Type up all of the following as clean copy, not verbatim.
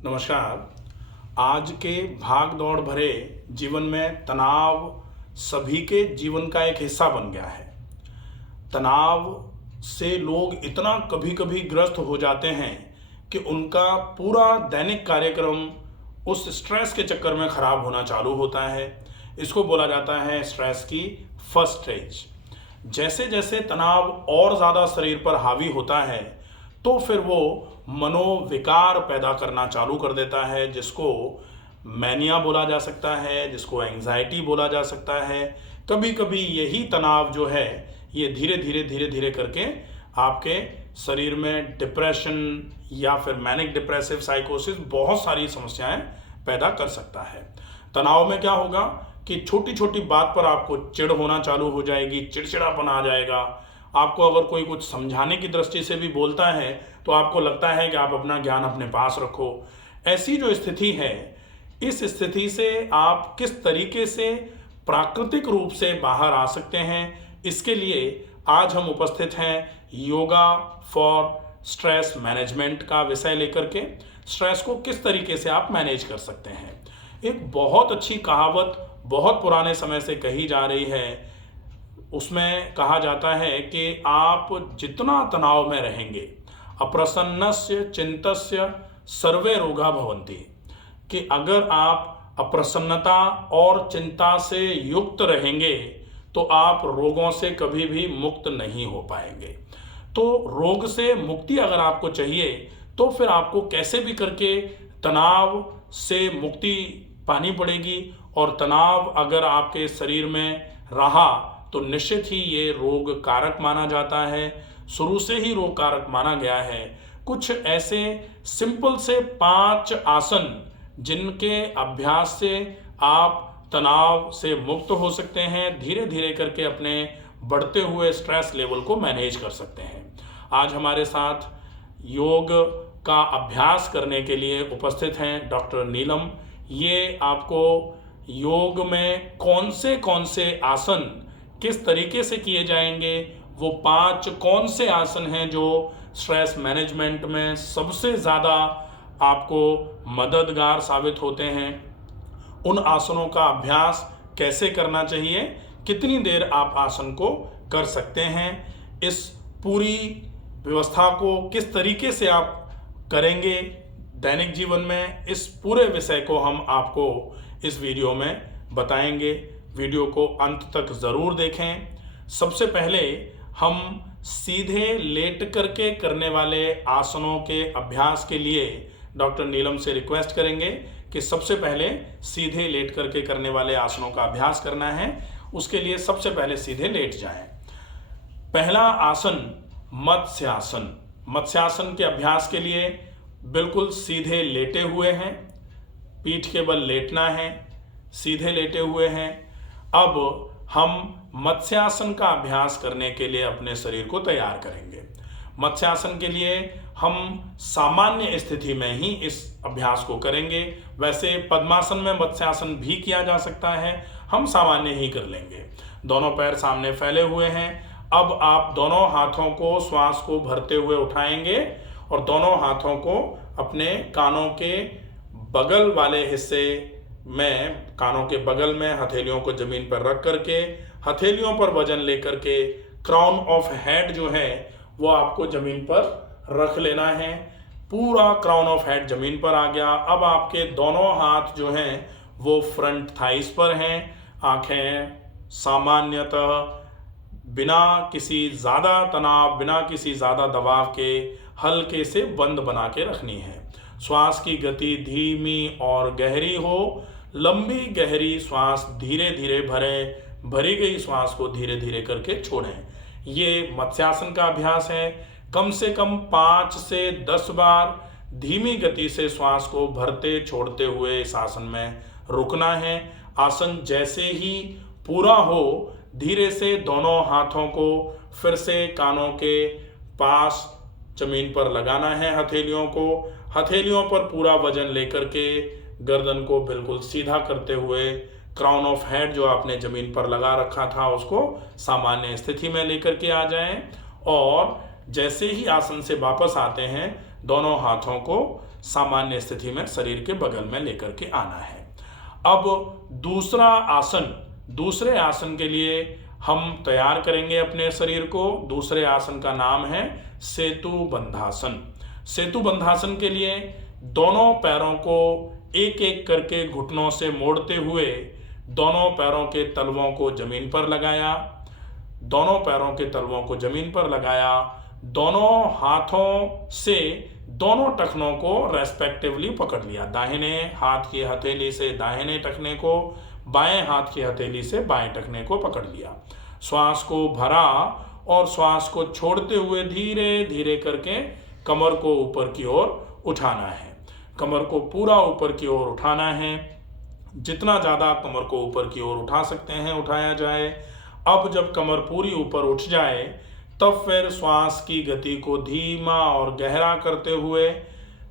नमस्कार। आज के भाग दौड़ भरे जीवन में तनाव सभी के जीवन का एक हिस्सा बन गया है। तनाव से लोग इतना कभी कभी ग्रस्त हो जाते हैं कि उनका पूरा दैनिक कार्यक्रम उस स्ट्रेस के चक्कर में खराब होना चालू होता है। इसको बोला जाता है स्ट्रेस की फर्स्ट स्टेज। जैसे जैसे तनाव और ज़्यादा शरीर पर हावी होता है तो फिर वो मनोविकार पैदा करना चालू कर देता है, जिसको मैनिया बोला जा सकता है, जिसको एंग्जाइटी बोला जा सकता है। कभी कभी यही तनाव जो है ये धीरे धीरे करके आपके शरीर में डिप्रेशन या फिर मैनिक डिप्रेसिव साइकोसिस बहुत सारी समस्याएं पैदा कर सकता है। तनाव में क्या होगा कि छोटी छोटी बात पर आपको चिढ़ होना चालू हो जाएगी, चिड़चिड़ापन आ जाएगा। आपको अगर कोई कुछ समझाने की दृष्टि से भी बोलता है तो आपको लगता है कि आप अपना ज्ञान अपने पास रखो। ऐसी जो स्थिति है, इस स्थिति से आप किस तरीके से प्राकृतिक रूप से बाहर आ सकते हैं, इसके लिए आज हम उपस्थित हैं योगा फॉर स्ट्रेस मैनेजमेंट का विषय लेकर के। स्ट्रेस को किस तरीके से आप मैनेज कर सकते हैं। एक बहुत अच्छी कहावत बहुत पुराने समय से कही जा रही है। उसमें कहा जाता है कि आप जितना तनाव में रहेंगे, अप्रसन्नस्य चिंतस्य सर्वे रोगा भवन्ति, कि अगर आप अप्रसन्नता और चिंता से युक्त रहेंगे तो आप रोगों से कभी भी मुक्त नहीं हो पाएंगे। तो रोग से मुक्ति अगर आपको चाहिए तो फिर आपको कैसे भी करके तनाव से मुक्ति पानी पड़ेगी, और तनाव अगर आपके शरीर में रहा तो निश्चित ही ये रोग कारक माना जाता है। शुरू से ही रोग कारक माना गया है। कुछ ऐसे सिंपल से 5 आसन जिनके अभ्यास से आप तनाव से मुक्त हो सकते हैं, धीरे धीरे करके अपने बढ़ते हुए स्ट्रेस लेवल को मैनेज कर सकते हैं। आज हमारे साथ योग का अभ्यास करने के लिए उपस्थित हैं डॉक्टर नीलम। ये आपको योग में कौन से आसन किस तरीके से किए जाएंगे, वो 5 कौन से आसन हैं जो स्ट्रेस मैनेजमेंट में सबसे ज़्यादा आपको मददगार साबित होते हैं, उन आसनों का अभ्यास कैसे करना चाहिए, कितनी देर आप आसन को कर सकते हैं, इस पूरी व्यवस्था को किस तरीके से आप करेंगे दैनिक जीवन में, इस पूरे विषय को हम आपको इस वीडियो में बताएंगे। वीडियो को अंत तक ज़रूर देखें। सबसे पहले हम सीधे लेट करके करने वाले आसनों के अभ्यास के लिए डॉक्टर नीलम से रिक्वेस्ट करेंगे कि सबसे पहले सीधे लेट करके करने वाले आसनों का अभ्यास करना है। उसके लिए सबसे पहले सीधे लेट जाएं। पहला आसन मत्स्यासन। मत्स्यासन के अभ्यास के लिए बिल्कुल सीधे लेटे हुए हैं, पीठ के बल लेटना है, सीधे लेटे हुए हैं। अब हम मत्स्यासन का अभ्यास करने के लिए अपने शरीर को तैयार करेंगे। मत्स्यासन के लिए हम सामान्य स्थिति में ही इस अभ्यास को करेंगे। वैसे पद्मासन में मत्स्यासन भी किया जा सकता है, हम सामान्य ही कर लेंगे। दोनों पैर सामने फैले हुए हैं। अब आप दोनों हाथों को श्वास को भरते हुए उठाएंगे और दोनों हाथों को अपने कानों के बगल वाले हिस्से में, कानों के बगल में हथेलियों को जमीन पर रख करके, हथेलियों पर वजन लेकर के क्राउन ऑफ हेड जो है वो आपको जमीन पर रख लेना है। पूरा क्राउन ऑफ हेड जमीन पर आ गया। अब आपके दोनों हाथ जो हैं वो फ्रंट थाइस पर हैं। आंखें सामान्यतः बिना किसी ज़्यादा तनाव, बिना किसी ज़्यादा दबाव के हल्के से बंद बना के रखनी है। श्वास की गति धीमी और गहरी हो। लंबी गहरी श्वास धीरे धीरे भरें, भरी गई श्वास को धीरे धीरे करके छोड़ें। ये मत्स्यासन का अभ्यास है। कम से कम 5 से 10 बार धीमी गति से श्वास को भरते छोड़ते हुए इस आसन में रुकना है। आसन जैसे ही पूरा हो, धीरे से दोनों हाथों को फिर से कानों के पास जमीन पर लगाना है। हथेलियों पर पूरा वजन लेकर के गर्दन को बिल्कुल सीधा करते हुए क्राउन ऑफ हेड जो आपने जमीन पर लगा रखा था उसको सामान्य स्थिति में लेकर के आ जाएं। और जैसे ही आसन से वापस आते हैं, दोनों हाथों को सामान्य स्थिति में शरीर के बगल में लेकर के आना है। अब दूसरा आसन, दूसरे आसन के लिए हम तैयार करेंगे अपने शरीर को। दूसरे आसन का नाम है सेतु बंधासन। सेतु बंधासन के लिए दोनों पैरों को एक एक करके घुटनों से मोड़ते हुए दोनों पैरों के तलवों को जमीन पर लगाया, दोनों पैरों के तलवों को जमीन पर लगाया, दोनों हाथों से दोनों टखनों को रेस्पेक्टिवली पकड़ लिया। दाहिने हाथ की हथेली से दाहिने टखने को, बाएं हाथ की हथेली से बाएं टखने को पकड़ लिया। श्वास को भरा और श्वास को छोड़ते हुए धीरे धीरे करके कमर को ऊपर की ओर उठाना है। कमर को पूरा ऊपर की ओर उठाना है। जितना ज़्यादा कमर को ऊपर की ओर उठा सकते हैं उठाया जाए। अब जब कमर पूरी ऊपर उठ जाए तब फिर श्वास की गति को धीमा और गहरा करते हुए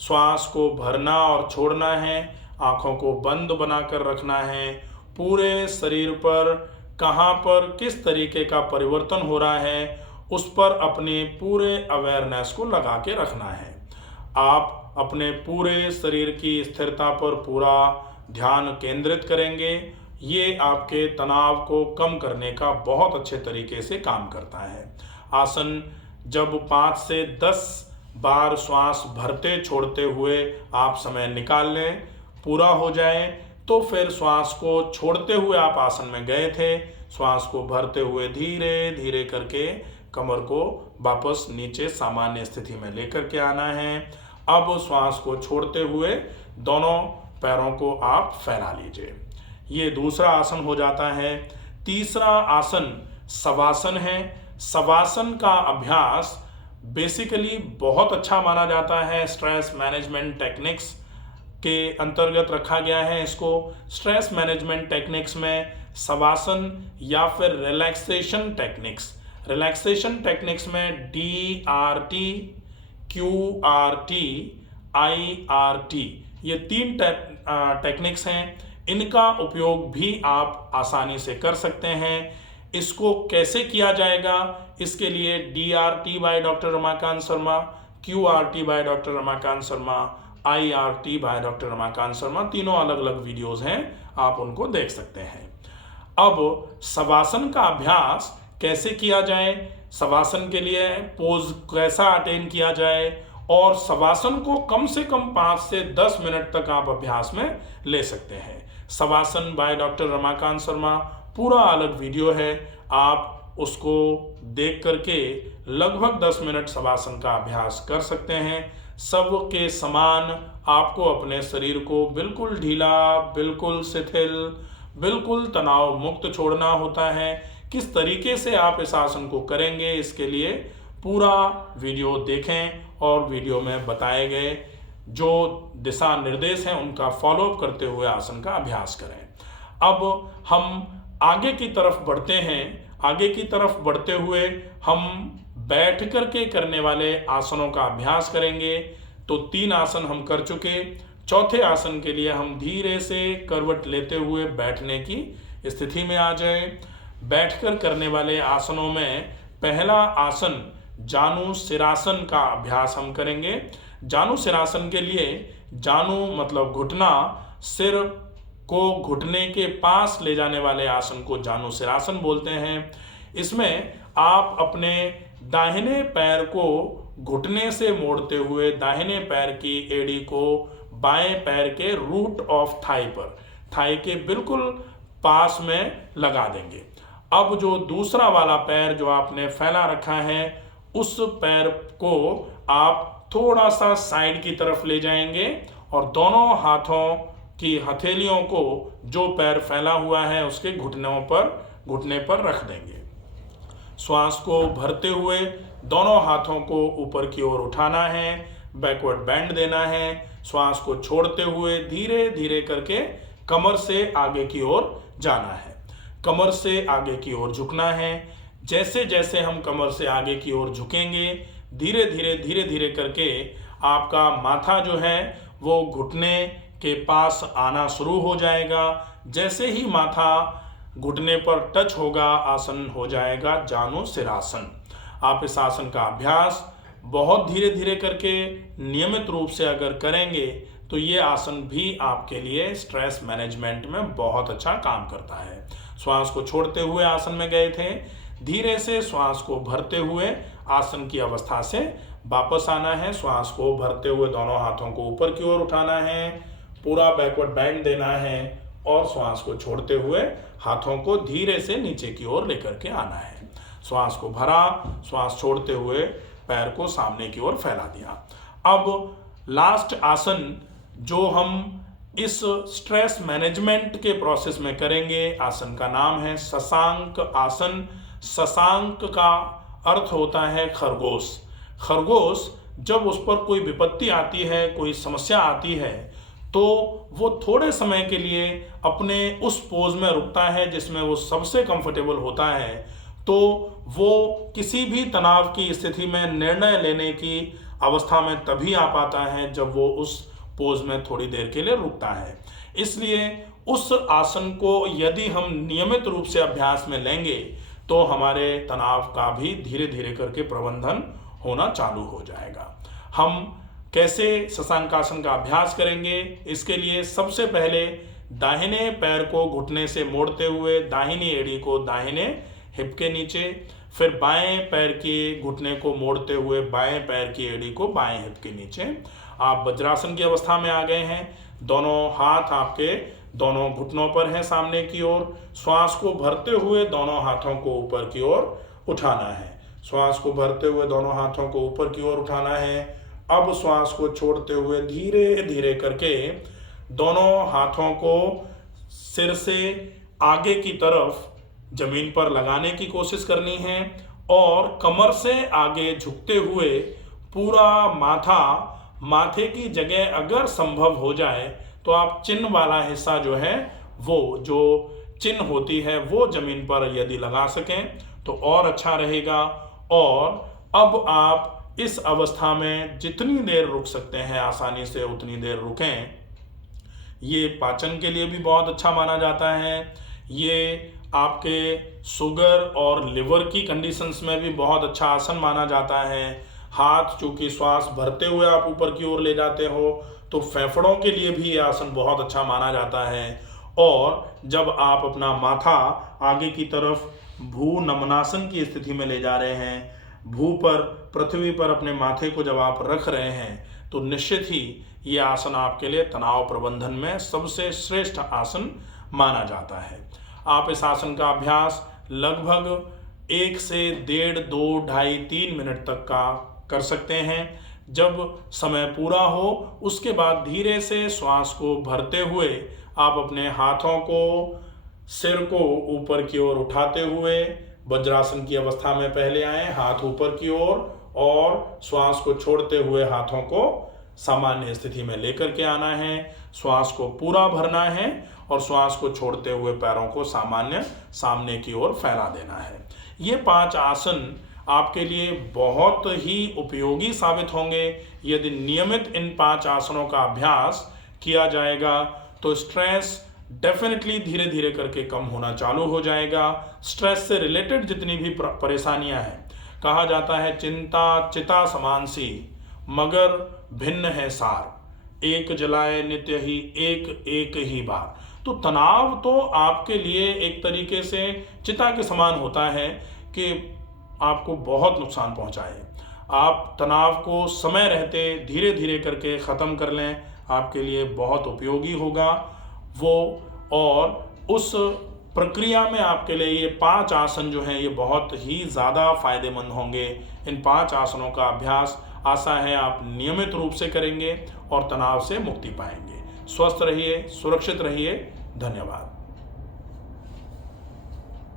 श्वास को भरना और छोड़ना है। आँखों को बंद बनाकर रखना है। पूरे शरीर पर कहाँ पर किस तरीके का परिवर्तन हो रहा है उस पर अपने पूरे अवेयरनेस को लगा के रखना है। आप अपने पूरे शरीर की स्थिरता पर पूरा ध्यान केंद्रित करेंगे। ये आपके तनाव को कम करने का बहुत अच्छे तरीके से काम करता है। आसन जब 5 से 10 बार श्वास भरते छोड़ते हुए आप समय निकाल लें, पूरा हो जाए तो फिर श्वास को छोड़ते हुए आप आसन में गए थे, श्वास को भरते हुए धीरे धीरे करके कमर को वापस नीचे सामान्य स्थिति में लेकर के आना है। अब श्वास को छोड़ते हुए दोनों पैरों को आप फैला लीजिए। ये दूसरा आसन हो जाता है। तीसरा आसन शवासन है। शवासन का अभ्यास बेसिकली बहुत अच्छा माना जाता है। स्ट्रेस मैनेजमेंट टेक्निक्स के अंतर्गत रखा गया है इसको। स्ट्रेस मैनेजमेंट टेक्निक्स में शवासन या फिर रिलैक्सेशन टेक्निक्स में DRT, QRT, IRT ये 3 टेक्निक्स हैं। इनका उपयोग भी आप आसानी से कर सकते हैं। इसको कैसे किया जाएगा, इसके लिए DRT by doctor Ramakant Sharma, QRT by doctor Ramakant Sharma, IRT by doctor Ramakant Sharma, तीनों अलग अलग वीडियोस हैं, आप उनको देख सकते हैं। अब शवासन का अभ्यास कैसे किया जाए, शवासन के लिए पोज कैसा अटेन किया जाए और शवासन को कम से कम 5 से 10 मिनट तक आप अभ्यास में ले सकते हैं। शवासन बाय डॉक्टर रमाकांत शर्मा पूरा अलग वीडियो है, आप उसको देख करके लगभग 10 मिनट शवासन का अभ्यास कर सकते हैं। सबके समान आपको अपने शरीर को बिल्कुल ढीला, बिल्कुल शिथिल, बिल्कुल तनाव मुक्त छोड़ना होता है। किस तरीके से आप इस आसन को करेंगे इसके लिए पूरा वीडियो देखें और वीडियो में बताए गए जो दिशा निर्देश हैं उनका फॉलोअप करते हुए आसन का अभ्यास करें। अब हम आगे की तरफ बढ़ते हैं। आगे की तरफ बढ़ते हुए हम बैठ करके करने वाले आसनों का अभ्यास करेंगे। तो 3 आसन हम कर चुके। चौथे आसन के लिए हम धीरे से करवट लेते हुए बैठने की स्थिति में आ जाए। बैठकर करने वाले आसनों में पहला आसन जानु सिरासन का अभ्यास हम करेंगे। जानु सिरासन के लिए जानु मतलब घुटना, सिर को घुटने के पास ले जाने वाले आसन को जानु सिरासन बोलते हैं। इसमें आप अपने दाहिने पैर को घुटने से मोड़ते हुए दाहिने पैर की एड़ी को बाएं पैर के रूट ऑफ थाई पर, थाई के बिल्कुल पास में लगा देंगे। अब जो दूसरा वाला पैर जो आपने फैला रखा है उस पैर को आप थोड़ा सा साइड की तरफ ले जाएंगे और दोनों हाथों की हथेलियों को जो पैर फैला हुआ है उसके घुटने पर रख देंगे। श्वास को भरते हुए दोनों हाथों को ऊपर की ओर उठाना है, बैकवर्ड बेंड देना है। श्वास को छोड़ते हुए धीरे धीरे करके कमर से आगे की ओर जाना है, कमर से आगे की ओर झुकना है। जैसे जैसे हम कमर से आगे की ओर झुकेंगे धीरे धीरे करके आपका माथा जो है वो घुटने के पास आना शुरू हो जाएगा। जैसे ही माथा घुटने पर टच होगा आसन हो जाएगा जानु सिरासन। आप इस आसन का अभ्यास बहुत धीरे धीरे करके नियमित रूप से अगर करेंगे तो ये आसन भी आपके लिए स्ट्रेस मैनेजमेंट में बहुत अच्छा काम करता है। श्वास को छोड़ते हुए आसन में गए थे, धीरे से श्वास को भरते हुए आसन की अवस्था से वापस आना है। श्वास को भरते हुए दोनों हाथों को ऊपर की ओर उठाना है, पूरा बैकवर्ड बैंड देना है और श्वास को छोड़ते हुए हाथों को धीरे से नीचे की ओर लेकर के आना है। श्वास को भरा, श्वास छोड़ते हुए पैर को सामने की ओर फैला दिया। अब लास्ट आसन जो हम इस स्ट्रेस मैनेजमेंट के प्रोसेस में करेंगे, आसन का नाम है शशांक आसन। शशांक का अर्थ होता है खरगोश। खरगोश जब उस पर कोई विपत्ति आती है, कोई समस्या आती है, तो वो थोड़े समय के लिए अपने उस पोज में रुकता है जिसमें वो सबसे कंफर्टेबल होता है। तो वो किसी भी तनाव की स्थिति में निर्णय लेने की अवस्था में तभी आ पाता है जब वो उस पोज में थोड़ी देर के लिए रुकता है। इसलिए उस आसन को यदि हम नियमित रूप से अभ्यास में लेंगे तो हमारे तनाव का भी धीरे धीरे करके प्रबंधन होना चालू हो जाएगा। हम कैसे शशांकासन का अभ्यास करेंगे, इसके लिए सबसे पहले दाहिने पैर को घुटने से मोड़ते हुए दाहिनी एड़ी को दाहिने हिप के नीचे, फिर बाएं पैर के घुटने को मोड़ते हुए बाएं पैर की एड़ी को बाएं हिप के नीचे। आप वज्रासन की अवस्था में आ गए हैं। दोनों हाथ आपके दोनों घुटनों पर हैं सामने की ओर। श्वास को भरते हुए दोनों हाथों को ऊपर की ओर उठाना है। श्वास को भरते हुए दोनों हाथों को ऊपर की ओर उठाना है। अब श्वास को छोड़ते हुए धीरे धीरे करके दोनों हाथों को सिर से आगे की तरफ जमीन पर लगाने की कोशिश करनी है और कमर से आगे झुकते हुए पूरा माथे की जगह अगर संभव हो जाए तो आप चिन्ह वाला हिस्सा जो है, वो जो चिन्ह होती है वो जमीन पर यदि लगा सकें तो और अच्छा रहेगा। और अब आप इस अवस्था में जितनी देर रुक सकते हैं आसानी से उतनी देर रुकें। ये पाचन के लिए भी बहुत अच्छा माना जाता है। ये आपके शुगर और लिवर की कंडीशंस में भी बहुत अच्छा आसन माना जाता है। हाथ चूंकि श्वास भरते हुए आप ऊपर की ओर ले जाते हो तो फेफड़ों के लिए भी ये आसन बहुत अच्छा माना जाता है। और जब आप अपना माथा आगे की तरफ भू नमनासन की स्थिति में ले जा रहे हैं, भू पर पृथ्वी पर अपने माथे को जब आप रख रहे हैं तो निश्चित ही ये आसन आपके लिए तनाव प्रबंधन में सबसे श्रेष्ठ आसन माना जाता है। आप इस आसन का अभ्यास लगभग 1 से 1.5, 2, 2.5, 3 मिनट तक का कर सकते हैं। जब समय पूरा हो उसके बाद धीरे से श्वास को भरते हुए आप अपने हाथों को सिर को ऊपर की ओर उठाते हुए वज्रासन की अवस्था में पहले आए, हाथ ऊपर की ओर, और श्वास को छोड़ते हुए हाथों को सामान्य स्थिति में लेकर के आना है। श्वास को पूरा भरना है और श्वास को छोड़ते हुए पैरों को सामान्य सामने की ओर फैला देना है। ये 5 आसन आपके लिए बहुत ही उपयोगी साबित होंगे। यदि नियमित इन 5 आसनों का अभ्यास किया जाएगा तो स्ट्रेस डेफिनेटली धीरे धीरे करके कम होना चालू हो जाएगा। स्ट्रेस से रिलेटेड जितनी भी परेशानियां हैं, कहा जाता है चिंता चिता समान सी मगर भिन्न है सार, एक जलाए नित्य ही एक ही बार। तो तनाव तो आपके लिए एक तरीके से चिता के समान होता है कि आपको बहुत नुकसान पहुंचाए। आप तनाव को समय रहते धीरे धीरे करके ख़त्म कर लें, आपके लिए बहुत उपयोगी होगा वो। और उस प्रक्रिया में आपके लिए ये 5 आसन जो हैं ये बहुत ही ज़्यादा फायदेमंद होंगे। इन 5 आसनों का अभ्यास आशा है आप नियमित रूप से करेंगे और तनाव से मुक्ति पाएंगे। स्वस्थ रहिए, सुरक्षित रहिए। धन्यवाद।